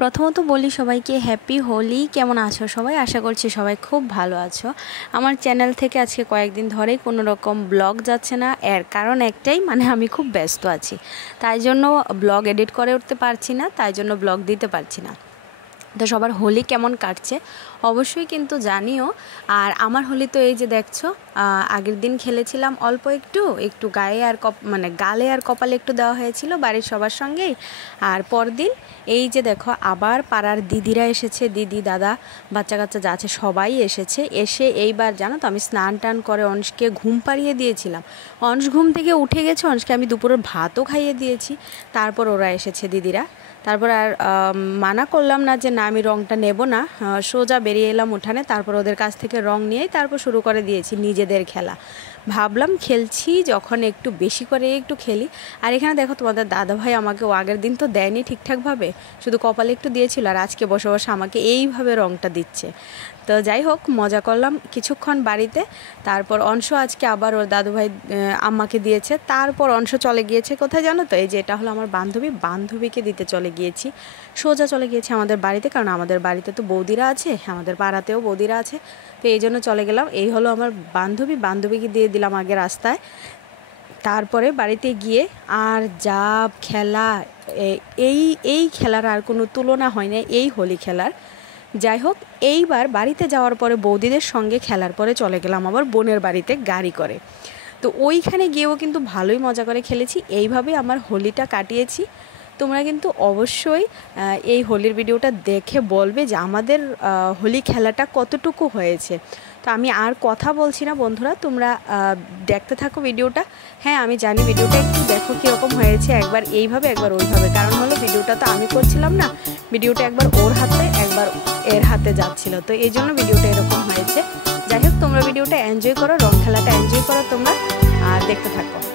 প্রথমত বলি সবাইকে হ্যাপি হোলি। কেমন আছো সবাই? আশা করছি সবাই খুব ভালো আছো। আমার চ্যানেল থেকে আজকে কয়েকদিন ধরেই কোনো রকম ব্লগ যাচ্ছে না, এর কারণ একটাই, মানে আমি খুব ব্যস্ত আছি, তাই জন্য ব্লগ এডিট করে উঠতে পারছি না, তাই জন্য ব্লগ দিতে পারছি না। তো সবার হোলি কেমন কাটছে অবশ্যই কিন্তু জানিও। আর আমার হোলি তো এই যে দেখছো, আগের দিন খেলেছিলাম অল্প একটু গায়ে আর গালে আর কপালে একটু দেওয়া হয়েছিল বাড়ির সবার সঙ্গেই। আর পরদিন এই যে দেখো আবার পাড়ার দিদিরা এসেছে, দিদি দাদা বাচ্চা কাচ্চা যা আছে সবাই এসেছে। এসে এইবার জানো তো আমি স্নান টান করে অংশকে ঘুম পাড়িয়ে দিয়েছিলাম। অংশ ঘুম থেকে উঠে গেছে, অংশকে আমি দুপুরের ভাতও খাইয়ে দিয়েছি। তারপর ওরা এসেছে দিদিরা, তারপর আর মানা করলাম না যে না আমি রঙটা নেব না, সোজা বেরিয়ে এলাম উঠানে। তারপর ওদের কাছ থেকে রং নিয়েই তারপর শুরু করে দিয়েছি নিজেদের খেলা। ভাবলাম খেলছি যখন একটু বেশি করে একটু খেলি। আর এখানে দেখো তোমাদের দাদাভাই আমাকে আগের দিন তো দেয়নি ঠিকঠাকভাবে, শুধু কপালে একটু দিয়েছিল, আর আজকে বসে বসে আমাকে এইভাবে রঙটা দিচ্ছে। তো যাই হোক, মজা করলাম কিছুক্ষণ বাড়িতে। তারপর অংশ আজকে আবার ওর দাদুভাই আম্মাকে দিয়েছে। তারপর অংশ চলে গিয়েছে কোথায় জানো তো? এই যে এটা হলো আমার বান্ধবীকে দিতে চলে গিয়েছি, সোজা চলে গিয়েছি আমাদের বাড়িতে, কারণ আমাদের বাড়িতে তো বৌদিরা আছে, আমাদের পাড়াতেও বৌদিরা আছে, তো এই জন্য চলে গেলাম। এই হলো আমার বান্ধবীকে দিয়ে দিলাম আগে রাস্তায়। তারপরে বাড়িতে গিয়ে আর যা খেলা, এই খেলার আর কোনো তুলনা হয় না এই হোলি খেলার। যাই হোক, এইবার বাড়িতে যাওয়ার পরে বৌদিদের সঙ্গে খেলার পরে চলে গেলাম আবার বোনের বাড়িতে গাড়ি করে। তো ওইখানে গিয়েও কিন্তু ভালোই মজা করে খেলেছি। এইভাবে আমার হোলিটা কাটিয়েছি। তোমরা কিন্তু অবশ্যই এই হোলির ভিডিওটা দেখে বলবে যে আমাদের হোলি খেলাটা কতটুকু হয়েছে। তো আমি আর কথা বলছি না বন্ধুরা, তোমরা দেখতে থাকো ভিডিওটা। হ্যাঁ, আমি জানি ভিডিওটা একটু দেখো কীরকম হয়েছে, একবার এইভাবে একবার ওইভাবে, কারণ হলো ভিডিওটা তো আমি করছিলাম না, ভিডিওটা একবার ওর হাতে একবার এর হাতে যাচ্ছিল, তো এই জন্য ভিডিওটা এরকম হয়েছে। যাই হোক, তোমরা ভিডিওটা এনজয় করো, রং খেলাটা এনজয় করো তোমরা, আর দেখতে থাকো।